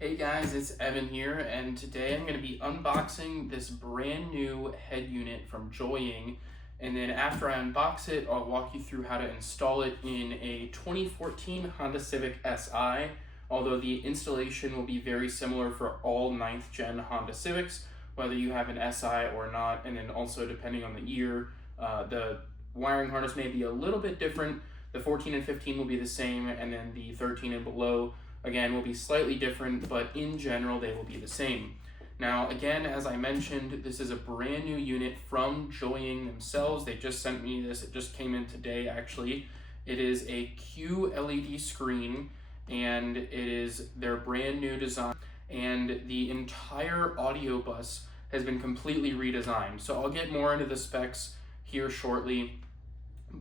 Hey guys, it's Evan here, and today I'm going to be unboxing this brand new head unit from Joying, and then after I unbox it, I'll walk you through how to install it in a 2014 Honda Civic Si, although the installation will be very similar for all 9th gen Honda Civics, whether you have an Si or not, and then also depending on the year, the wiring harness may be a little bit different. The 14 and 15 will be the same, and then the 13 and below again will be slightly different, but in general they will be the same. Now again, as I mentioned, this is a brand new unit from Joying themselves. They just sent me this, it just came in today actually. It is a QLED screen and it is their brand new design, and the entire audio bus has been completely redesigned. So I'll get more into the specs here shortly,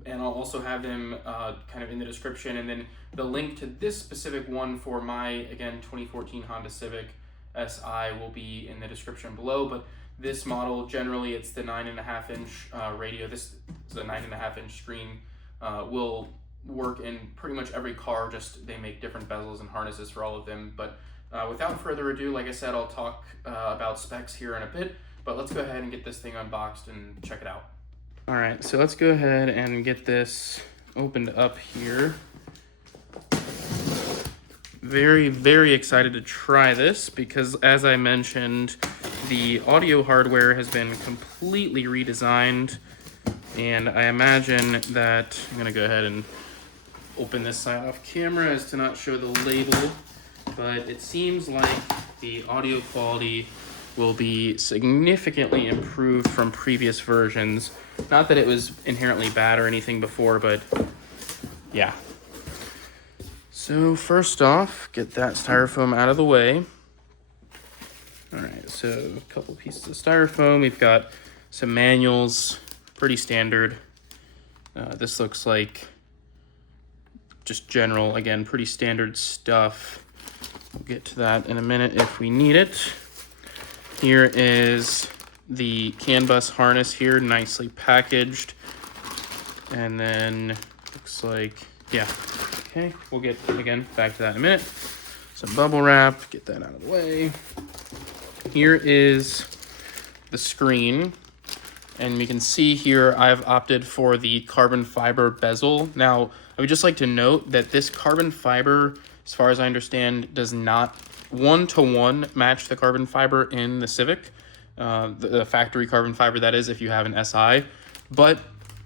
and I'll also have them kind of in the description, and then the link to this specific one for my, again, 2014 Honda Civic Si will be in the description below. But this model, generally it's the 9.5 inch radio. This is a 9.5 inch screen, will work in pretty much every car, just they make different bezels and harnesses for all of them. But without further ado, like I said, I'll talk about specs here in a bit, but let's go ahead and get this thing unboxed and check it out. All right, so let's go ahead and get this opened up here. Very, very excited to try this because, as I mentioned, the audio hardware has been completely redesigned, and I imagine that I'm gonna go ahead and open this side off camera as to not show the label, but it seems like the audio quality will be significantly improved from previous versions. Not that it was inherently bad or anything before, but yeah. So first off, get that styrofoam out of the way. All right, so a couple pieces of styrofoam. We've got some manuals, pretty standard. This looks like just general, again, pretty standard stuff. We'll get to that in a minute if we need it. Here is the CAN bus harness here, nicely packaged. And then looks like, yeah, okay, we'll get, again, back to that in a minute. Some bubble wrap, get that out of the way. Here is the screen, and we can see here I've opted for the carbon fiber bezel. Now, I would just like to note that this carbon fiber, as far as I understand, does not one-to-one match the carbon fiber in the Civic, the factory carbon fiber, that is, if you have an Si, but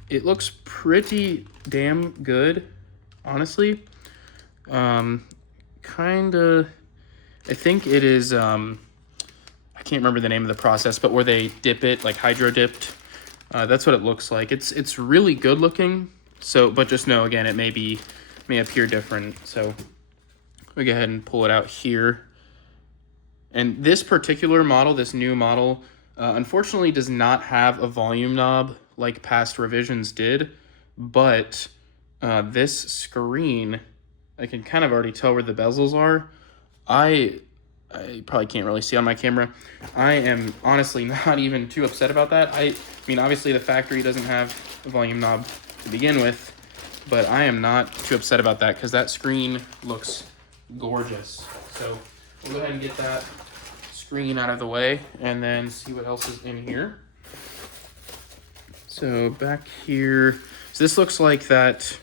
it looks pretty damn good, honestly. Kinda, I think it is, I can't remember the name of the process, but where they dip it, like hydro dipped, that's what it looks like. It's really good looking, so, but just know, again, it may appear different, so we go ahead and pull it out here. And this particular model, this new model, unfortunately does not have a volume knob like past revisions did, but this screen, I can kind of already tell where the bezels are. I probably can't really see on my camera. I am honestly not even too upset about that. I mean, obviously the factory doesn't have a volume knob to begin with, but I am not too upset about that because that screen looks gorgeous. So we'll go ahead and get that screen out of the way and then see what else is in here. So back here, so this looks like that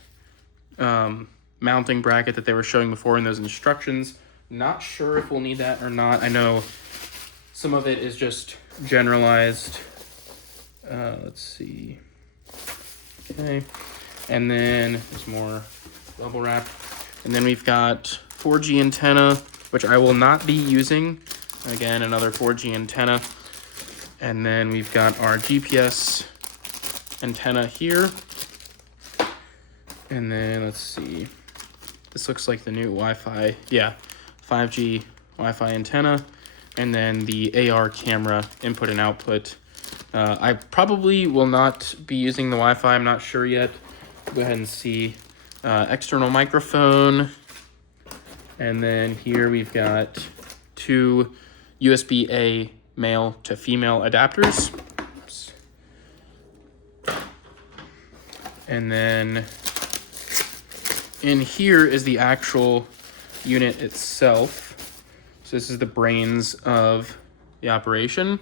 mounting bracket that they were showing before in those instructions. Not sure if we'll need that or not. I know some of it is just generalized. Let's see. Okay, and then there's more bubble wrap, and then we've got 4G antenna, which I will not be using. Again, another 4G antenna. And then we've got our GPS antenna here. And then let's see. This looks like the new Wi-Fi. Yeah, 5G Wi-Fi antenna. And then the AR camera input and output. I probably will not be using the Wi-Fi. I'm not sure yet. Go ahead and see. External microphone. And then here we've got two USB-A male to female adapters. Oops. And then in here is the actual unit itself. So this is the brains of the operation.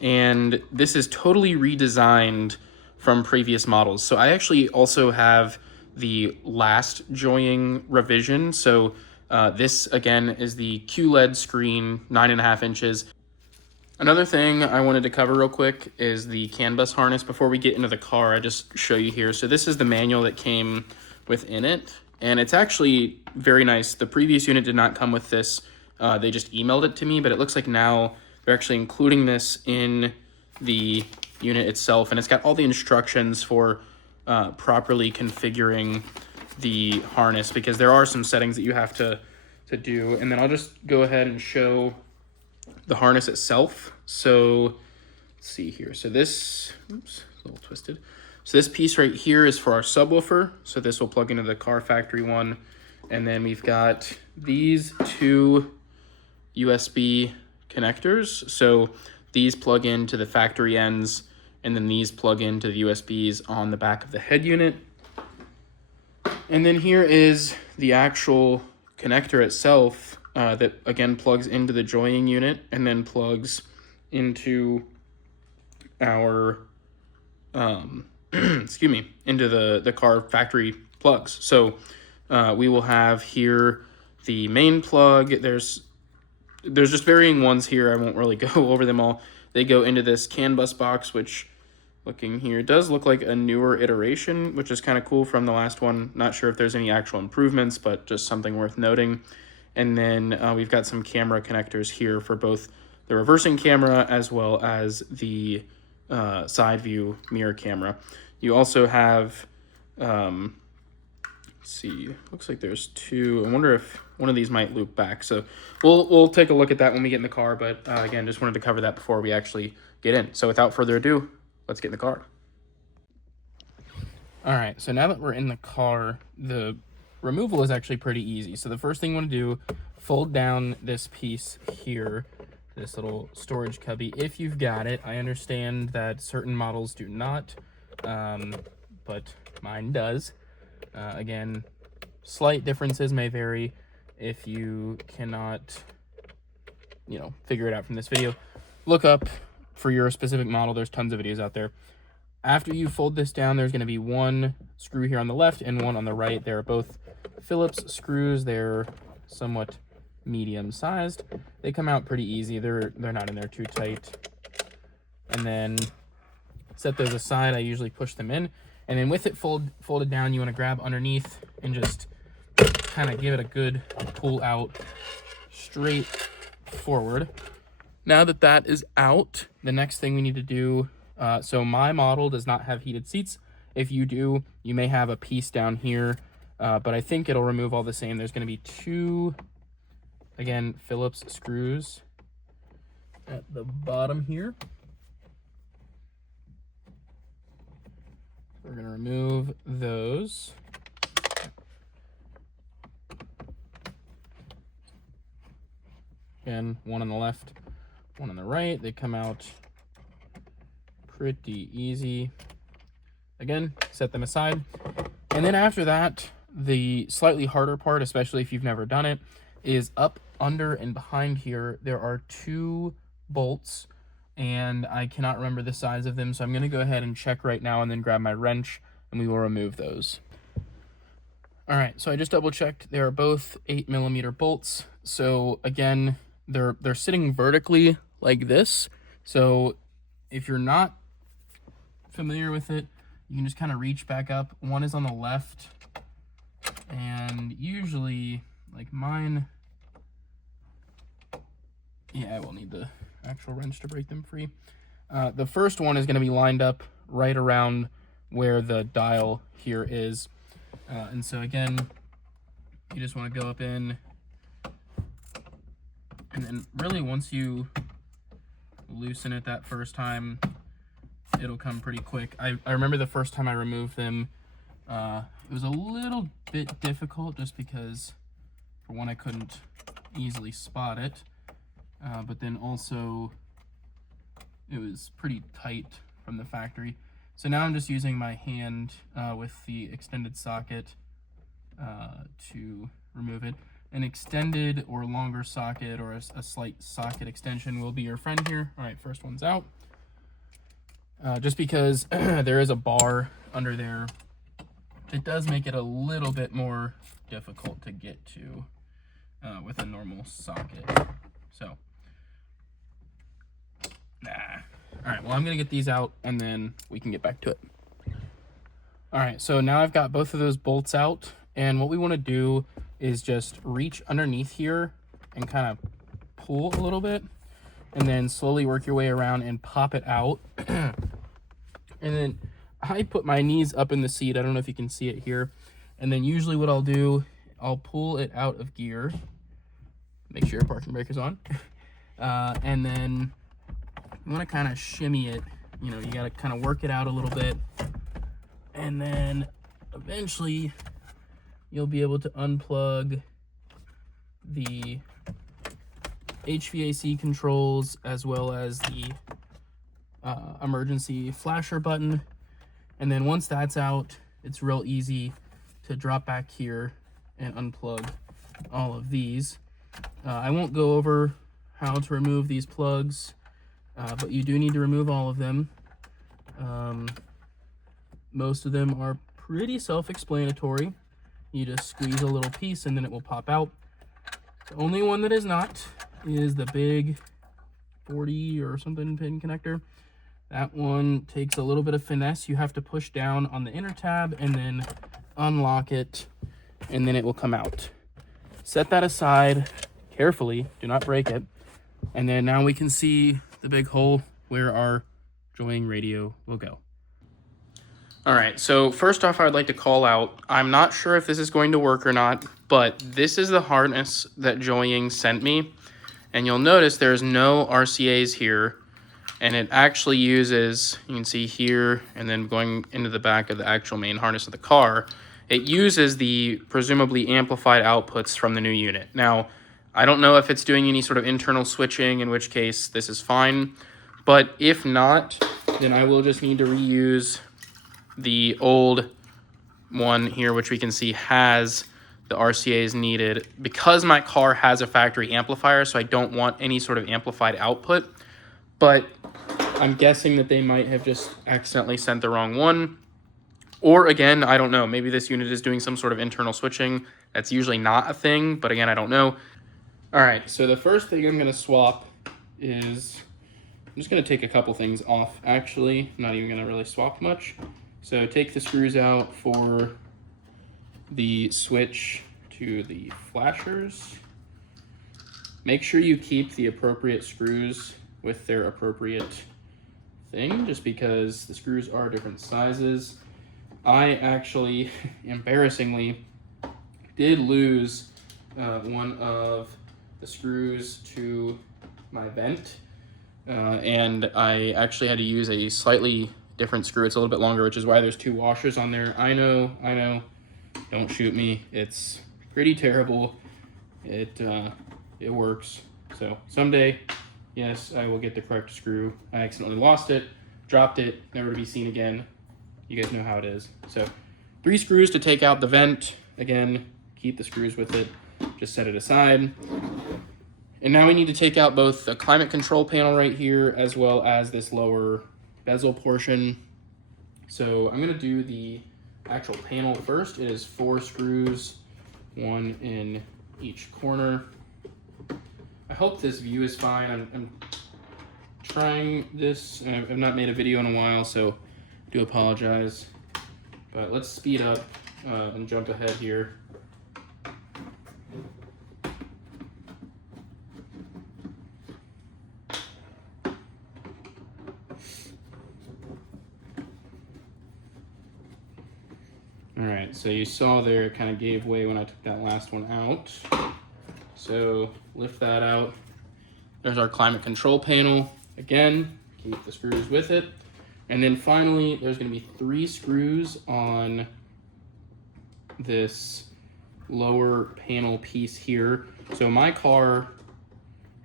And this is totally redesigned from previous models. So I actually also have the last Joying revision. So this again is the QLED screen, 9.5 inches. Another thing I wanted to cover real quick is the CAN bus harness. Before we get into the car, I just show you here. So this is the manual that came within it, and it's actually very nice. The previous unit did not come with this. They just emailed it to me, but it looks like now they're actually including this in the unit itself, and it's got all the instructions for properly configuring the harness, because there are some settings that you have to do. And then I'll just go ahead and show the harness itself. So let's see here. So this, oops, a little twisted. So this piece right here is for our subwoofer. So this will plug into the car factory one. And then we've got these two USB connectors. So these plug into the factory ends, and then these plug into the USBs on the back of the head unit. And then here is the actual connector itself that again plugs into the Joying unit and then plugs into our excuse me, into the car factory plugs. So we will have here the main plug. There's just varying ones here. I won't really go over them all. They go into this CAN bus box, which, looking here, does look like a newer iteration, which is kind of cool from the last one. Not sure if there's any actual improvements, but just something worth noting. And then we've got some camera connectors here for both the reversing camera as well as the side view mirror camera. You also have, let's see, looks like there's two. I wonder if one of these might loop back. So we'll take a look at that when we get in the car. But again, just wanted to cover that before we actually get in. So without further ado, let's get in the car. All right, so now that we're in the car, the removal is actually pretty easy. So the first thing you want to do, fold down this piece here, this little storage cubby, if you've got it. I understand that certain models do not, but mine does. Again, slight differences may vary. If you cannot, figure it out from this video, look up for your specific model. There's tons of videos out there. After you fold this down, there's going to be one screw here on the left and one on the right. They're both Phillips screws. They're somewhat medium sized. They come out pretty easy. They're not in there too tight. And then set those aside. I usually push them in. And then with it folded down, you want to grab underneath and just kind of give it a good pull out straight forward. Now that that is out, the next thing we need to do, so my model does not have heated seats. If you do, you may have a piece down here, but I think it'll remove all the same. There's going to be two, again, Phillips screws at the bottom here. We're going to remove those. Again, one on the left, one on the right. They come out pretty easy. Again, set them aside. And then after that, the slightly harder part, especially if you've never done it, is up under and behind here. There are two bolts, and I cannot remember the size of them, so I'm going to go ahead and check right now and then grab my wrench, and we will remove those. All right, so I just double checked. They are both 8mm bolts. So again, they're sitting vertically like this. So if you're not familiar with it, you can just kind of reach back up. One is on the left, and usually, like mine, yeah, I will need the actual wrench to break them free. The first one is going to be lined up right around where the dial here is. And so again, you just want to go up in, and then really once you loosen it that first time, it'll come pretty quick. I remember the first time I removed them, it was a little bit difficult just because, for one, I couldn't easily spot it, but then also it was pretty tight from the factory. So now I'm just using my hand with the extended socket to remove it. An extended or longer socket or a slight socket extension will be your friend here. All right, first one's out. Just because there is a bar under there, it does make it a little bit more difficult to get to with a normal socket. So, all right, well, I'm gonna get these out and then we can get back to it. All right, so now I've got both of those bolts out, and what we wanna do is just reach underneath here and kind of pull a little bit, and then slowly work your way around and pop it out. And then I put my knees up in the seat. I don't know if you can see it here. And then usually what I'll do, I'll pull it out of gear. Make sure your parking brake is on. And then you want to kind of shimmy it. You know, you got to kind of work it out a little bit. And then eventually you'll be able to unplug the HVAC controls as well as the emergency flasher button. And then once that's out, it's real easy to drop back here and unplug all of these. I won't go over how to remove these plugs, but you do need to remove all of them. Most of them are pretty self-explanatory. You just squeeze a little piece and then it will pop out. The only one that is not is the big 40 or something pin connector. That one takes a little bit of finesse. You have to push down on the inner tab and then unlock it, and then it will come out. Set that aside carefully, do not break it. And then now we can see the big hole where our joying radio will go. All right, so first off, I would like to call out, I'm not sure if this is going to work or not, but this is the harness that Joying sent me. And you'll notice there's no RCAs here, and it actually uses, you can see here, and then going into the back of the actual main harness of the car, it uses the presumably amplified outputs from the new unit. Now, I don't know if it's doing any sort of internal switching, in which case this is fine, but if not, then I will just need to reuse the old one here, which we can see has the RCAs needed. Because my car has a factory amplifier, so I don't want any sort of amplified output, but I'm guessing that they might have just accidentally sent the wrong one. Or again, I don't know, maybe this unit is doing some sort of internal switching. That's usually not a thing, but again, I don't know. All right, so the first thing I'm gonna swap is, I'm just gonna take a couple things off, actually. I'm not even gonna really swap much. So take the screws out for the switch to the flashers. Make sure you keep the appropriate screws with their appropriate thing, just because the screws are different sizes. I actually, embarrassingly, did lose one of the screws to my vent, and I actually had to use a slightly different screw. It's a little bit longer, which is why there's two washers on there. I know, don't shoot me. It's pretty terrible. It works. So someday, yes, I will get the correct screw. I accidentally lost it, dropped it, never to be seen again. You guys know how it is. So 3 screws to take out the vent. Again, keep the screws with it. Just set it aside. And now we need to take out both the climate control panel right here, as well as this lower bezel portion. So I'm gonna do the actual panel first. It is 4 screws, 1 in each corner. I hope this view is fine. I'm trying this, and I've not made a video in a while, so I do apologize. But let's speed up and jump ahead here. All right, so you saw there it kind of gave way when I took that last one out. So lift that out. There's our climate control panel. Again, keep the screws with it. And then finally, there's gonna be 3 screws on this lower panel piece here. So my car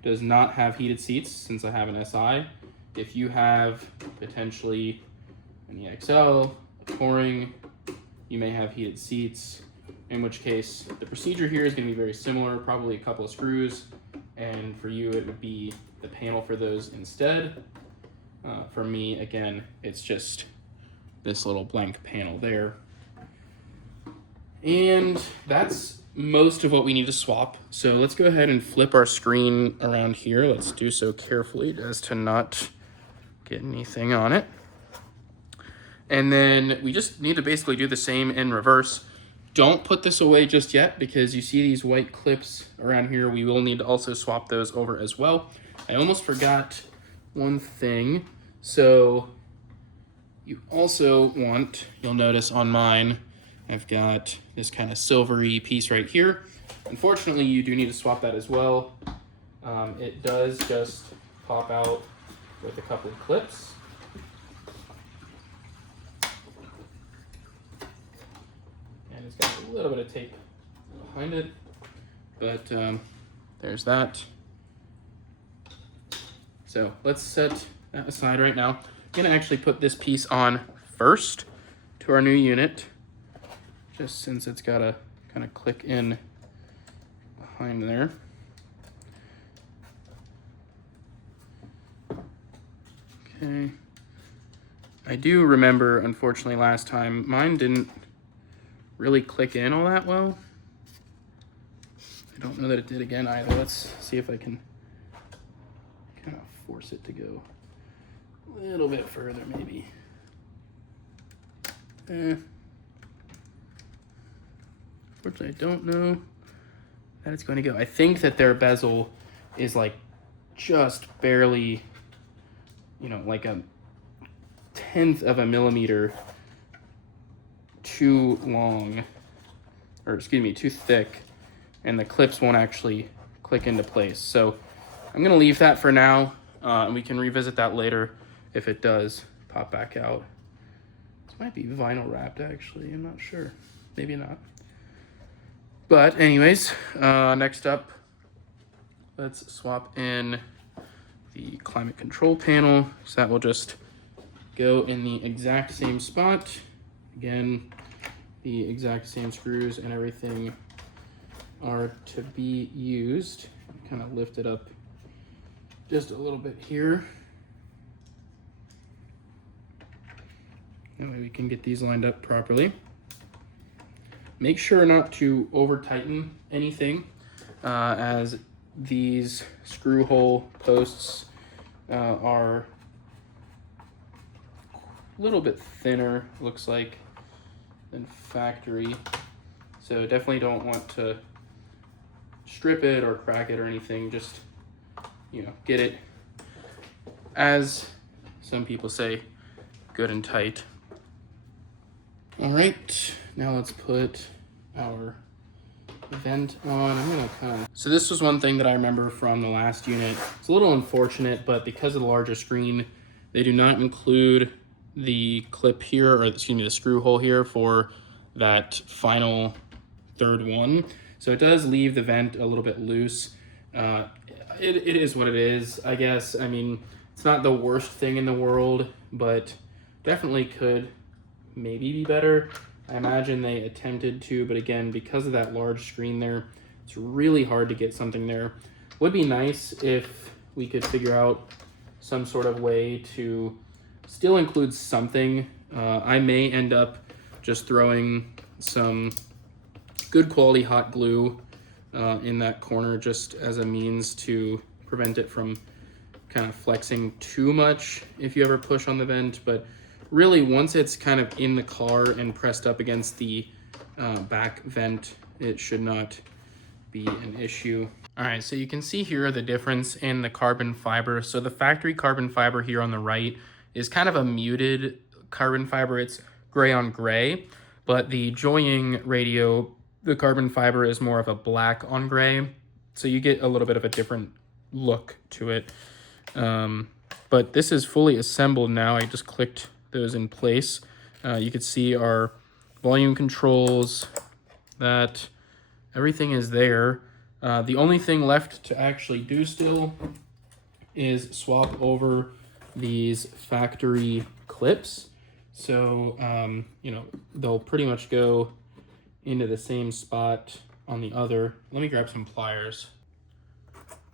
does not have heated seats since I have an SI. If you have potentially an EXL, a Touring, you may have heated seats. in which case the procedure here is going to be very similar, probably a couple of screws, and for you it would be the panel for those instead. For me, again, it's just this little blank panel there. And that's most of what we need to swap. So let's go ahead and flip our screen around here. Let's do so carefully as to not get anything on it. And then we just need to basically do the same in reverse. Don't put this away just yet because you see these white clips around here. We will need to also swap those over as well. I almost forgot one thing. So you also want, you'll notice on mine, I've got this kind of silvery piece right here. Unfortunately, you do need to swap that as well. It does just pop out with a couple of clips. And it's got a little bit of tape behind it, but there's that. So let's set that aside right now. I'm gonna actually put this piece on first to our new unit, just since it's gotta kind of click in behind there. Okay. I do remember, unfortunately, last time, mine didn't really click in all that well. I don't know that it did again either. Let's see if I can kind of force it to go a little bit further, maybe. Unfortunately, I don't know that it's going to go. I think that their bezel is like just barely, you know, like a 1/10 of a millimeter too long, or excuse me, too thick, and the clips won't actually click into place. So I'm gonna leave that for now, and we can revisit that later if it does pop back out. This might be vinyl wrapped actually, I'm not sure, maybe not. But anyways, next up, let's swap in the climate control panel. So that will just go in the exact same spot. Again, the exact same screws and everything are to be used. Kind of lift it up just a little bit here. That way we can get these lined up properly. Make sure not to over tighten anything, as these screw hole posts are a little bit thinner, looks like, than factory. So definitely don't want to strip it or crack it or anything. Just, you know, get it, as some people say, good and tight. All right, now let's put our vent on. I'm gonna kind of, so this was one thing that I remember from the last unit. It's a little unfortunate, but because of the larger screen, they do not include the clip here, or excuse me, the screw hole here for that final third one. So it does leave the vent a little bit loose. It is what it is, I guess. I mean, it's not the worst thing in the world, but definitely could maybe be better. I imagine they attempted to, but again, because of that large screen there, it's really hard to get something there. Would be nice if we could figure out some sort of way to still include something. I may end up just throwing some good quality hot glue in that corner, just as a means to prevent it from kind of flexing too much if you ever push on the vent. But really, once it's kind of in the car and pressed up against the back vent, it should not be an issue. All right, so you can see here the difference in the carbon fiber. So the factory carbon fiber here on the right is kind of a muted carbon fiber. It's gray on gray, but the Joying radio, the carbon fiber is more of a black on gray. So you get a little bit of a different look to it. But this is fully assembled now. I just clicked those in place. You could see our volume controls, that everything is there. The only thing left to actually do still is swap over these factory clips. So, you know, they'll pretty much go into the same spot on the other. Let me grab some pliers.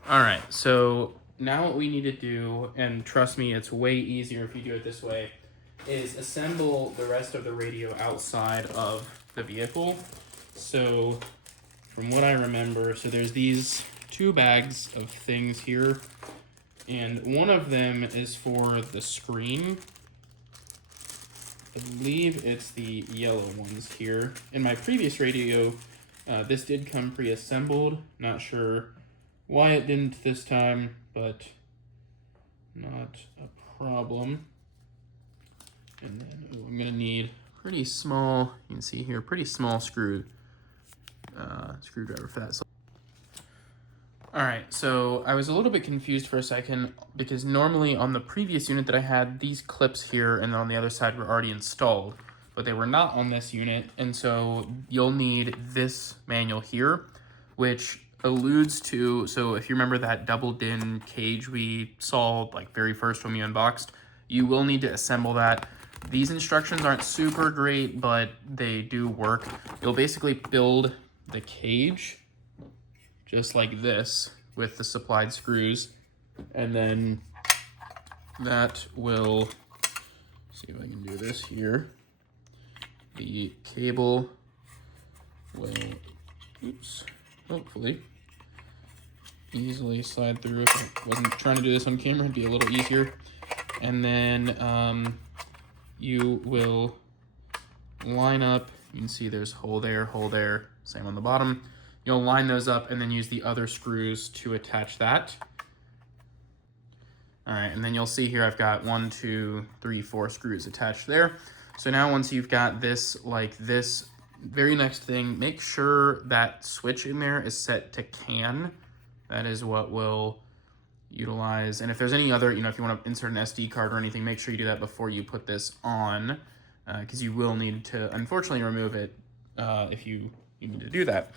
All right, so now what we need to do, and trust me, it's way easier if you do it this way, is assemble the rest of the radio outside of the vehicle. So from what I remember, so there's these 2 bags of things here, and one of them is for the screen. I believe it's the yellow ones here. In my previous radio, this did come pre-assembled. Not sure why it didn't this time, but not a problem. And then I'm gonna need pretty small, you can see here, pretty small screwdriver for that. So, all right, so I was a little bit confused for a second because normally on the previous unit that I had, these clips here and on the other side were already installed, but they were not on this unit. And so you'll need this manual here, which alludes to, so if you remember that double din cage we saw like very first when we unboxed, you will need to assemble that. These instructions aren't super great, but they do work. You'll basically build the cage just like this with the supplied screws, and then that will, see if I can do this here. The cable will, oops, hopefully easily slide through. If I wasn't trying to do this on camera, it'd be a little easier. And then you will line up, you can see there's hole there, same on the bottom. You'll line those up and then use the other screws to attach that. All right, and then you'll see here I've got 1, 2, 3, 4 screws attached there. So now once you've got this like this, very next thing, make sure that switch in there is set to CAN. That is what will utilize, and if there's any other, if you want to insert an SD card or anything, make sure you do that before you put this on, because you will need to, unfortunately, remove it if you need to do that.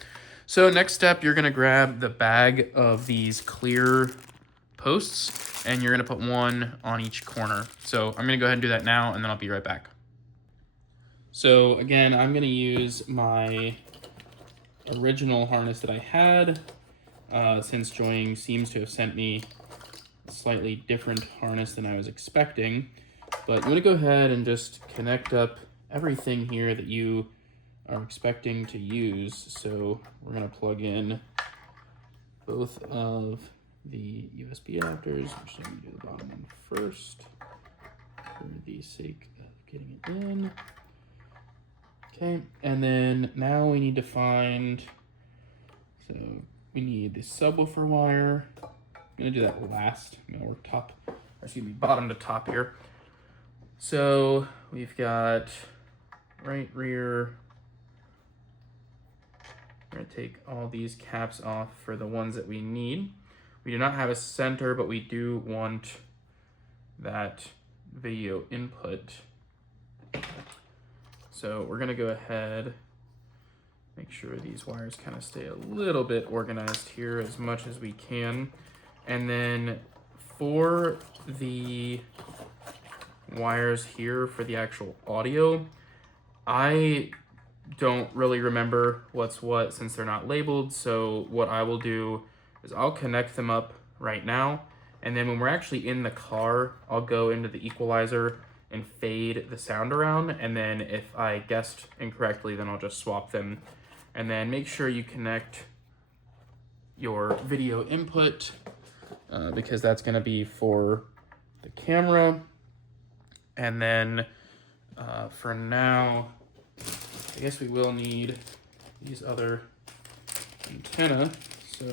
So next step, you're going to grab the bag of these clear posts, and you're going to put one on each corner. So I'm going to go ahead and do that now, and then I'll be right back. So again, I'm going to use my original harness that I had, since Joying seems to have sent me a slightly different harness than I was expecting. But I'm going to go ahead and just connect up everything here that you are expecting to use. So we're going to plug in both of the USB adapters. I'm just going to do the bottom one first for the sake of getting it in. Okay, and then now we need to find, so we need the subwoofer wire. I'm gonna do that last. I'm gonna work bottom to top here. So we've got right rear. We're gonna take all these caps off for the ones that we need. We do not have a center, but we do want that video input. So we're gonna go ahead, make sure these wires kind of stay a little bit organized here as much as we can. And then for the wires here for the actual audio, I don't really remember what's what since they're not labeled. So what I will do is I'll connect them up right now. And then when we're actually in the car, I'll go into the equalizer and fade the sound around. And then if I guessed incorrectly, then I'll just swap them. And then make sure you connect your video input because that's gonna be for the camera. And then for now, I guess we will need these other antenna. So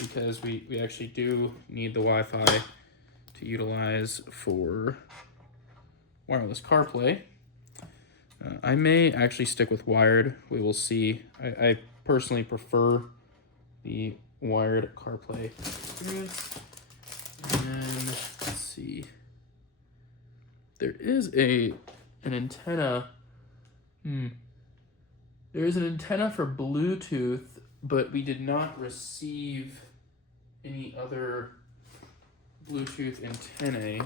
because we actually do need the Wi-Fi to utilize for wireless CarPlay. I may actually stick with wired. We will see. I personally prefer the wired CarPlay experience. And let's see. There is an antenna. There is an antenna for Bluetooth, but we did not receive any other Bluetooth antennae.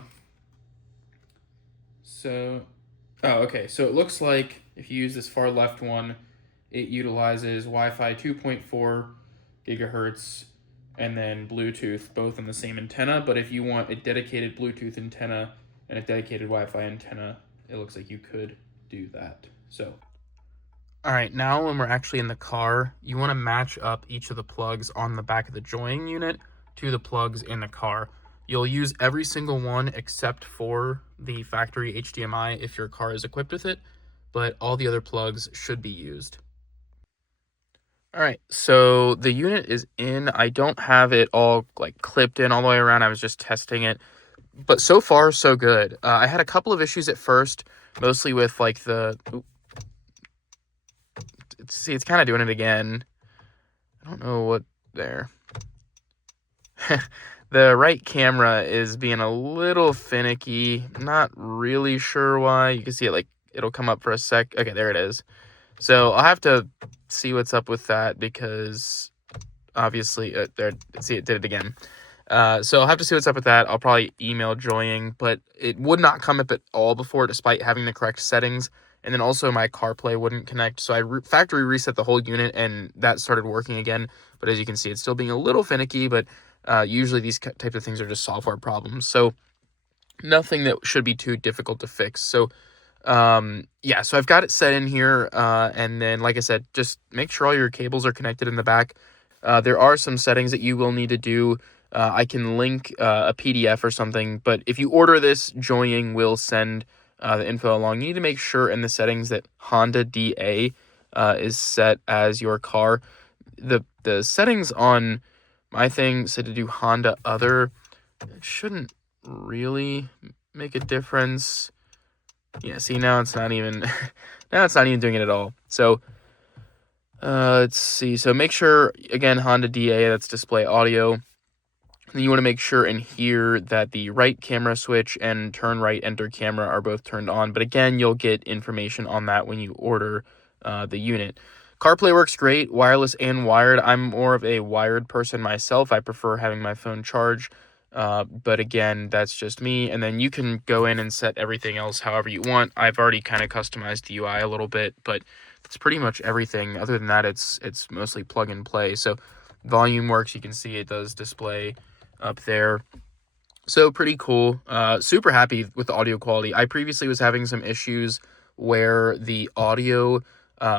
So, oh, okay. So it looks like if you use this far left one, it utilizes Wi-Fi 2.4 gigahertz and then Bluetooth, both on the same antenna. But if you want a dedicated Bluetooth antenna and a dedicated Wi-Fi antenna, it looks like you could do that. So, all right, now when we're actually in the car, you want to match up each of the plugs on the back of the joining unit to the plugs in the car. You'll use every single one except for the factory HDMI if your car is equipped with it, but all the other plugs should be used. All right, so the unit is in. I don't have it all like clipped in all the way around. I was just testing it, but so far so good. I had a couple of issues at first, mostly with like the. See, it's kind of doing it again. I don't know what there. The right camera is being a little finicky. Not really sure why. You can see it like it'll come up for a sec. Okay, there it is. So I'll have to see what's up with that because obviously there. See, it did it again. So I'll have to see what's up with that. I'll probably email Joying, but it would not come up at all before, despite having the correct settings. And then also my CarPlay wouldn't connect. So I factory reset the whole unit and that started working again. But as you can see, it's still being a little finicky, but usually these types of things are just software problems. So nothing that should be too difficult to fix. So yeah, so I've got it set in here. And then, like I said, just make sure all your cables are connected in the back. There are some settings that you will need to do. I can link a PDF or something, but if you order this, Joying will send the info along. You need to make sure in the settings that Honda DA is set as your car. The settings on my thing said to do Honda Other. It shouldn't really make a difference. Yeah, see, now it's not even now it's not even doing it at all. So let's see. So make sure, again, Honda DA, that's display audio. And you want to make sure in here that the right camera switch and turn right enter camera are both turned on. But again, you'll get information on that when you order the unit. CarPlay works great, wireless and wired. I'm more of a wired person myself. I prefer having my phone charge. But again, that's just me. And then you can go in and set everything else however you want. I've already kind of customized the UI a little bit, but it's pretty much everything. Other than that, it's mostly plug and play. So volume works. You can see it does display up there. So pretty cool. Super happy with the audio quality. I previously was having some issues where the audio,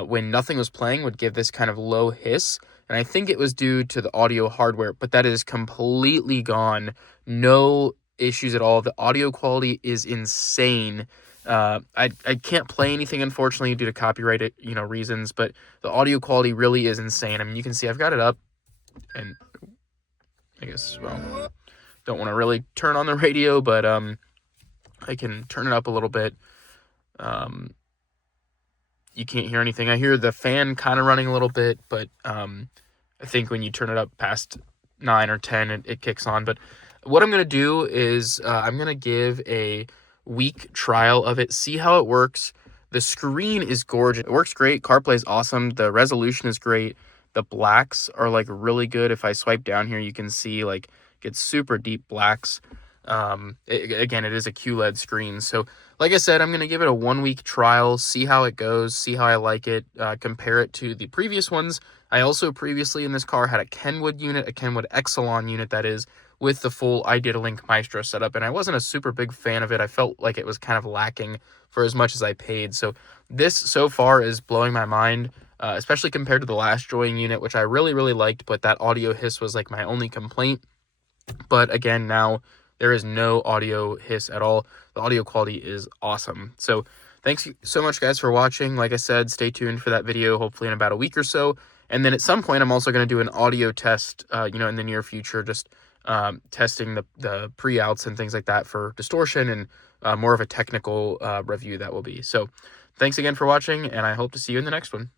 when nothing was playing, would give this kind of low hiss. And I think it was due to the audio hardware, but that is completely gone. No issues at all. The audio quality is insane. I can't play anything, unfortunately, due to copyright reasons, but the audio quality really is insane. I mean, you can see I've got it up, and I guess, well, don't want to really turn on the radio, but I can turn it up a little bit. You can't hear anything. I hear the fan kind of running a little bit, but I think when you turn it up past 9 or 10, it kicks on. But what I'm going to do is I'm going to give a week trial of it, see how it works. The screen is gorgeous. It works great. CarPlay is awesome. The resolution is great. The blacks are like really good. If I swipe down here, you can see like it's super deep blacks. Again, it is a QLED screen. So like I said, I'm going to give it a 1-week trial, see how it goes, see how I like it, compare it to the previous ones. I also previously in this car had a Kenwood unit, a Kenwood Exelon unit, that is, with the full iDataLink Maestro setup, and I wasn't a super big fan of it. I felt like it was kind of lacking for as much as I paid. So this so far is blowing my mind, especially compared to the last Joying unit, which I really, really liked, but that audio hiss was like my only complaint. But again, now there is no audio hiss at all. The audio quality is awesome. So thanks so much, guys, for watching. Like I said, stay tuned for that video, hopefully in about a week or so. And then at some point, I'm also going to do an audio test, in the near future, just testing the pre-outs and things like that for distortion, and more of a technical review that will be. So thanks again for watching, and I hope to see you in the next one.